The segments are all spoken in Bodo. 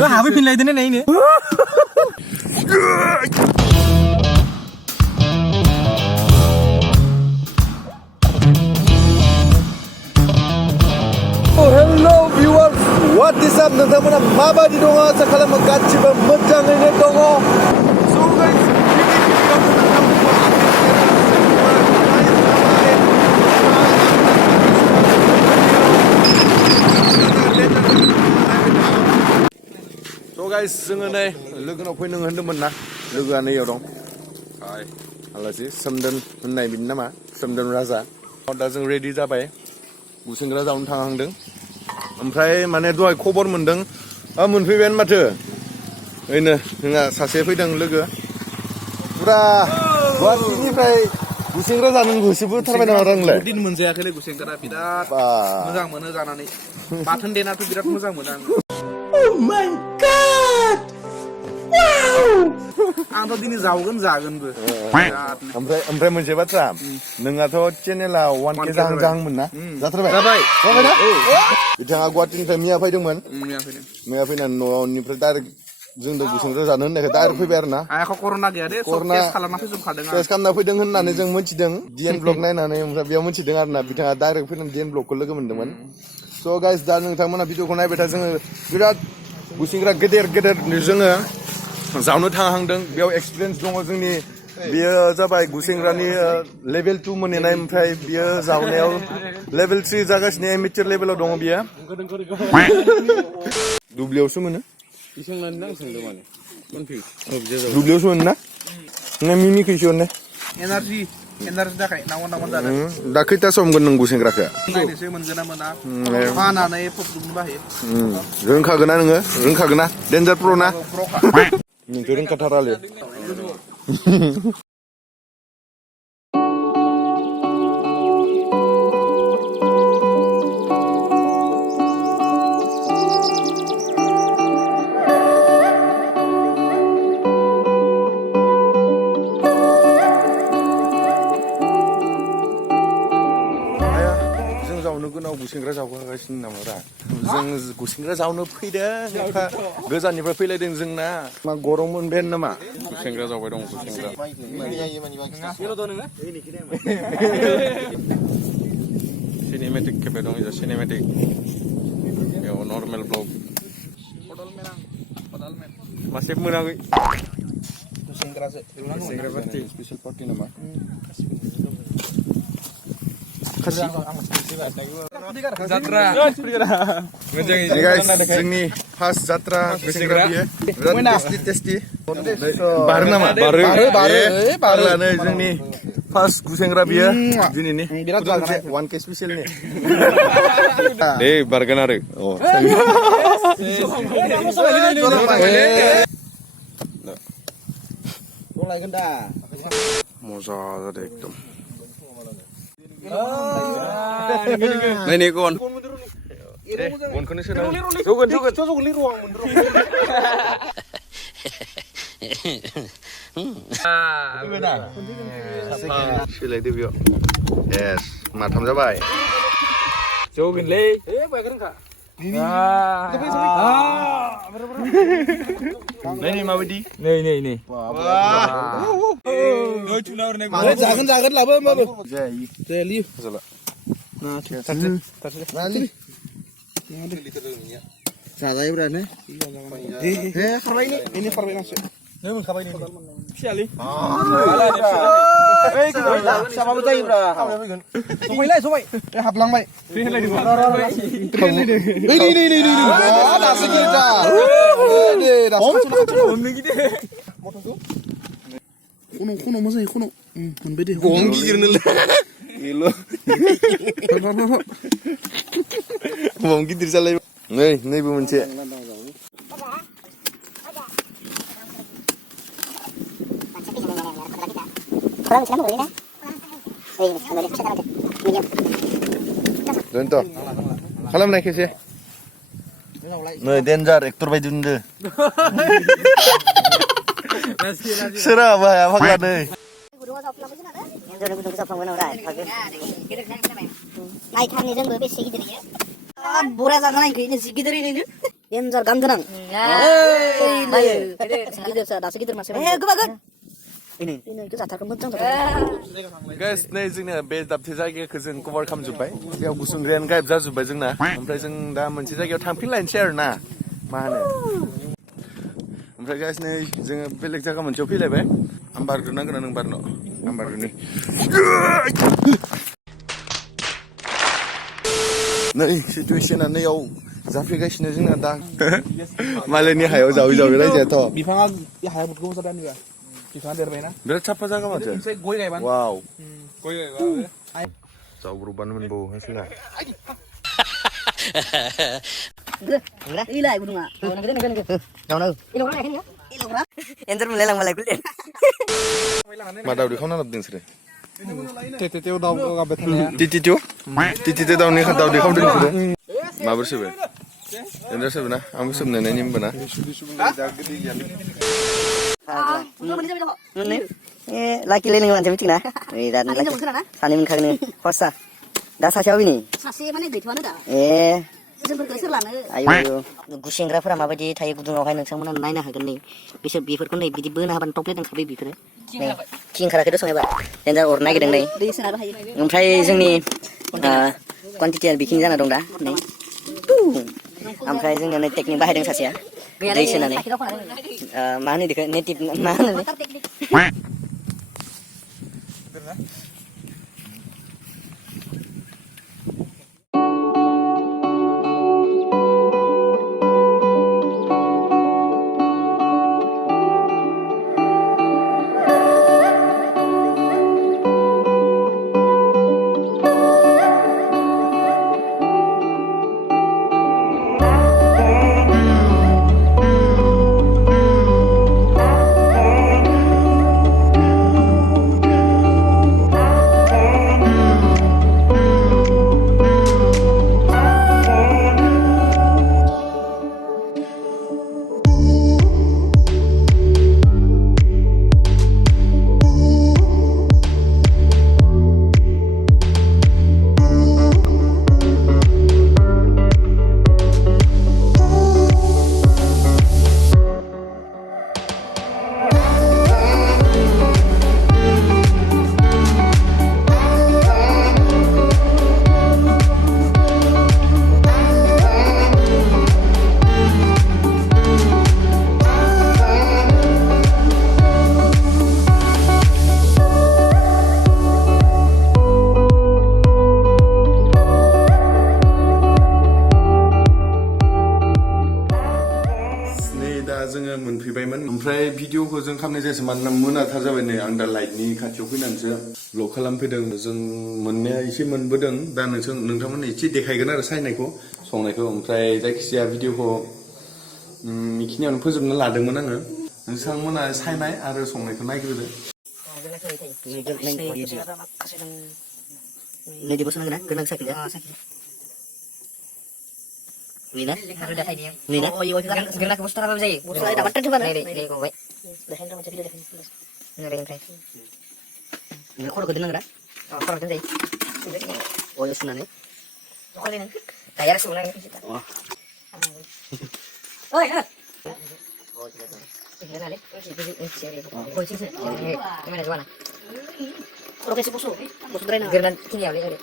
Lo haफैफिनलायदों नायनो Hello viewers, what is up? Nwngthangmwna माबायदि दङ आसा खालामो गासिबो मोजाङैनो दङ। So guys, जोङो नै लोगोनाव फैनो होनदोंमोन ना, लोगोआ नैयाव दं। हाय आलासि सोमदोन होननाय बिनि नामा, सोमदोन राजा। दा जों रेडि जाबाय, गुसेंग्रा जावनो थांहांदों। ओमफ्राय माने दहाय खबर मोनदों, मोनफैबायानो माथो। ओइनो जोंहा सासे फैदों लोगो, पुरा गुवाहाटीनिफ्राय गुसेंग्रा जानो गोसोबोथारबाय नामा नोंलाय? दिन मोनजायाखैलै गुसेंग्रा, बिराद मोजां मोनो जानानै। बाथोन देनाथ' बिराद मोजां मोनो आं। Oh my god! Wow! आंथ' दिनै जावगोन जागोनबो। ओमफ्राय मोनसे बाथ्रा, नोंहाथ' चेनेला 1K जाहांमोन ना? जाथारबाय? जाबाय ना? बिथाङा गुवाहाटीनिफ्राय मैया फैदोंमोन। मैया फैनानै न'निफ्राय डाइरेक्ट जोंनो गुसेंग्रा जानो होननायखाय डाइरेक्ट फैबाय आरो ना। आंहा कर'ना गैया दे, कर'ना टेस्ट खालामना फैजोबखादों आं। टेस्ट खालामना फैदों होननानै जों मिथिदों, DN ब्लग नायनानै। ओमफ्राय बेयाव मिथिदों आरो ना, बिथाङा डाइरेक्ट फैनानै DN ब्लगखौ लोगो मोनदोंमोन। स' गाइस, दा नोंथांमोना भिडिअखौ नायबाय था। जोङो बिराद गुसेंग्रा गेदेर जोङो जावनो थांहांदों। बेयाव एक्सपिरियेन्स दङ जोंनि। बेयो जाबाय गुसेंग्रानि लेभेल 2 मोनहैनाय, ओमफ्राय बियो जावनायाव लेभेल 3 जागासिनो, एमेचर लेभेलाव दङ बियो। दुब्लियावसो मोनो, दुब्लियावसो मोनो ना? मिमिखैसो मोनो। एनार्जि थाखाय नावन जादों। दा खैथा समगोन नों गुसेंग्राखौ? नायनोसै मोनगोन ना मोना, फानानै फबजोबनो बाहायो। रोंखागोन ना नोङो? रोंखागोन ना? डेन्जार प्र' ना? नोंथ' रोंखाथारालै। गुसेंग्रा जावगासिनो नामारा? जों गुसेंग्रा जावनो फैदों, गोजाननिफ्राय फैलायदों जोंना। मा गरम मोनबायानो नामा? गुसेंग्रा जावबाय दं, गुसेंग्रा। सिनेमेटिक खेबाय दं, सिनेमेटिक। बेयाव नर्मेल ब्लग। मासे मोनाखै। गुसेंग्रासो। गुसेंग्रा पार्टि, स्पेशल पार्टि नामा? जात्रा जोंनि फार्स्ट जात्रा गुसेंग्रा बियो बिराद टेस्टि बारो नामा? बारोआनो जोंनि फार्स्ट गुसेंग्रा बियो दिनैनि 1K स्पेशलनि। दे बारगोन आरो मजा जादों एकदम। Ini kon. Konnya senang. Jogan. Silai deh bio. Yes, matam jabai. Jogan le. Bayaran kak. Ini mawidi. Nih. Jangan lah babu. Jeli. Nah, Lali. Salah ya berani. Karena ini karena nasi. Ini karena ini. Siali. Sama betul ya bro. Sumai. Haplang baik. Ini. Nasi kita. Kuno masa kuno. Beda. Bohong gigir nih. Gila. Bohong gigir salah. Nih bu mwnse. Contoh. Khalamw खेसे. Nih danger aktor bayi dulu. Serah bahaya apa deh. Ai tham ni जोंबो बेसे गिदिर इयो Bora jangan ini segitu ini. Enjar gantenang. Segitu dah segitu masih. Gue bagus. Ini itu zatarkan moncang. Guys, नै जोंना बे दाबसे जायगाखौ जों कभार खालामजोब्बाय बेयाव गुसुंग्रायानो गायब जाजोब्बाय जोंना ओमफ्राय जों दा मोनसे जायगायाव थांफिनलायनोसै आरो ना मा होनो ओमफ्राय गाइस नै जोङो बेलेग जायगा मोनसेयाव फैलायबाय आं बारग्रोनांगोन नों बारनो आं बारग्रोनि नै सिटुएसना नैयाव जाफैगासिनो जोंना दा मालायनि हायाव जावै जावै रायजायाथ' बिफाङा बे हाया बुटखौ जादों आंनिबा बिफाङा देरबायना बिराद साफा जागा माथो मोनसे गय गायबान वाव गय गायबा जावग्रोबानो मोनबावो Hasina Ilai gunung ah. Jaonw. Enter mulai lang malai kulit. मा दावदै खावना लाबोदों नोंसोरो तेतेव दाव गाबबाय थानाया टिटिटु दावनि दावदै खावदों नोंसोरो माबोरै सोबो एन्डार सोबो ना आंबो सोबनो नायनि होमबा ना Laki lain dengan macam itu na. Dan sani mengkagni kosa. Dah sahaja ini. Sasi mana di mana dah? Ayo, Gusengra pura apa di thai gudung awal nwngthangmwna naina hagen nih. Bisa bifur kan nih, bidi beuna haban toplet yang kabe bifur. Nih, king kara kita songai ba. Dan jar orna gedeng nih. Oमफ्राय जोंनि quantity bikin जाना दं दा nih. Oमफ्राय जोंना नै टेकनिक बाहायदों सासेया. दै सोनानै मा होनो बेखौ नेटिभ मा होनो ओमफ्राय भिडिअखौ जों खालामनाय जायासै मानोना मोनाथार जाबाय नै आं दा लाइटनि खाथियाव फैनानैसो ब्लग खालामफैदों जों मोननाया एसे मोनबोदों दा नोंथांमोननो एसे देखायगोन आरो सायनायखौ संनायखौ ओमफ्राय जायखिजाया भिडिअखौ बेखिनियावनो फोजोबनो लादोंमोन आङो नोंथांमोना सायनाय आरो संनायखौ नायग्रोदो Nina, Nina, oh iya, gerak ke poster apa sih? Poster dapat coba nih. Nih, kau baik. Dah hendak macam itu dah. Nggak ada Ini kau udah dengar? Oh, kau udah dengar. Oh ya sunan nih. Kau ini kayak sunan nih kita. Oh. Oh ya. Oh tidak tahu. Ini nale. Oh sih. Gimana gimana? Oke sih poso trainer. Geran sini ya, lihat.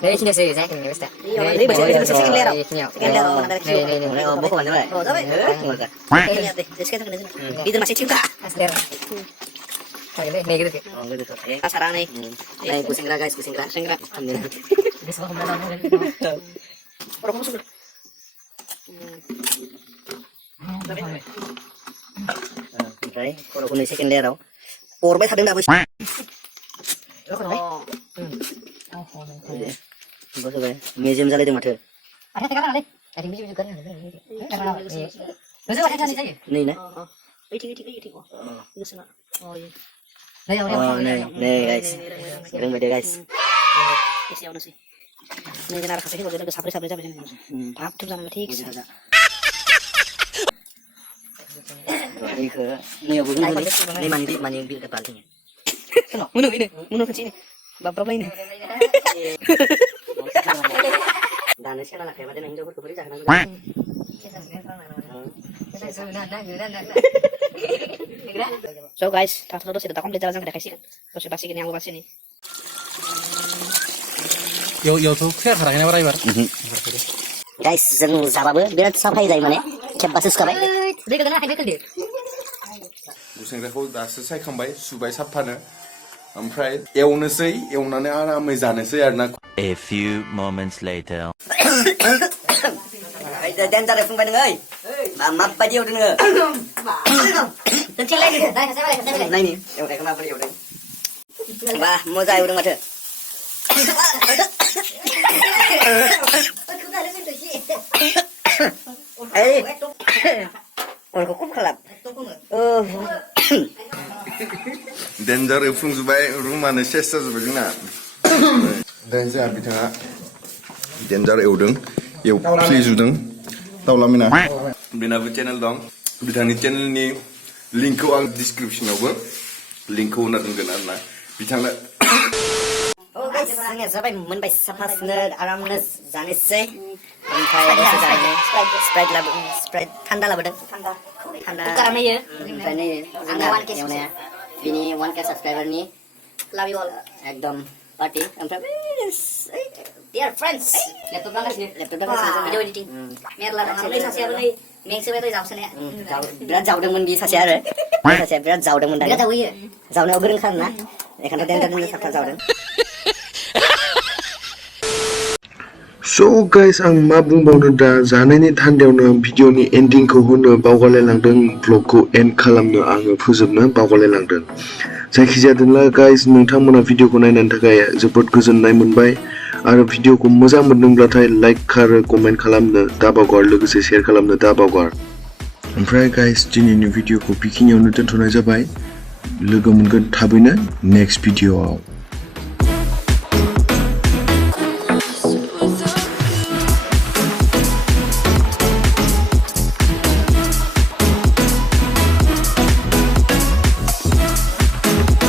Dari sini saya kan nggak bisa. Ini baca second layer. Second layer mana dari sini. Ini oh bukan mana. Oh, tapi. Lihat deh, sekarang kena sini. Itu masih cinta. Asli. Ini gitu. Oh, gitu. Asaran nih. Nih Gusengra guys, Gusengra. Alhamdulillah. Ini semua kemana. Orang masuk. Oke, kalau kena second layer. Orbe hadeng dah bos. Bos apa? Museum jalan itu macam. Ada tekan ada. Ada museum juga ada. Museum ada kan sih? Nih nah. Ini. Itu sana. Oh iya. Nih guys. Sekarang beda guys. Isi apa sih? Nih jangan kasih kalau kita sabri. Maaf tuh sama tik. Ini ke. Nih aku dulu. Ini mandi bil depannya. Mundur kecil ini. Bapak ini. दानो सेना लाखायोबा देनां हिनजावफोरखौ बोरै जाहोनांगौ So guys, tato dose udah komplit jalan sampai kasih. Terus pasti gini aku pasti nih. Yo tuh kayak karangnya apa ibar? Guys, jeng zababe biar sampai dari mana? Cepat suka baik. Udah kena hampir ke dia. Gusengraखौ दासो सायखांबाय सुबाय साफानो ओमफ्राय एवनोसै एवनानै आरामै जानोसै आरोना A few moments later. Dan cara fungbai dengai. Map pa dia dengai. Kencing lagi. Nah ini, yang kayak kenapa dia udah. Wah, mau saya udah mati. Orang kuku kalap. डेन्जार एवफ्रुंजोब्बाय रुमानो सेस जाजोब्बाय जोंना दा जोंहा बिथाङा डेन्जार एवदों एवफ्लेजुदों दावलामिना बेनाबो चेनेल दं बिथांनि चेनेलनि लिंकखौ आं डिसक्रिपसनावबो लिंकखौ होना दोनगोन आरोना बिथांनो guys, जोंनिया जाबाय मोनबाय साफानो आरामनो जानोसै ओमफ्राय दसे जानानै स्प्राइट थान्दा लाबोदों थान्दा गारम होयो ओमफ्राय नै आंना 1K एवनाया बिनि 1K साबस्क्राइबारनि लाभ इउ अल एकदम पार्टी ओमफ्राय डियर फ्रेन्ड्स लेपटप लागासिनो भिडिअ एडिटिं मेरला दं सासेयाबो नै मेंसोबाय बै जावसोनाया बिराद जावदोंमोन बि सासेया आरो सासेया बिराद जावदोंमोन दा बिराद जावयो जावनायाव गोरोंखा ना एखायनो देन्जार साफा जावदों So guys, आं मा बुंबावनो दा जानायनि थान्दायावनो भिडिअनि एन्डिंखौ होनो बावगारलायलांदों ब्लगखौ एन्ड खालामनो आङो फोजोबनो बावगारलायलांदों जायखिजाया दोनला गाइस नोंथांमोना भिडिअखौ नायनायनि थाखाय जोबोद गोजोननाय मोनबाय आरो भिडिअखौ मोजां मोनदोंब्लाथाय लाइक आरो कमेन्ट खालामनो दाबावगार लोगोसे शेयार खालामनो दाबावगार ओमफ्राय गाइस दिनैनि भिडिअखौ बेखिनियावनो दोनथ'नाय जाबाय लोगो मोनगोन थाबैनो नेक्स्ट भिडिअआव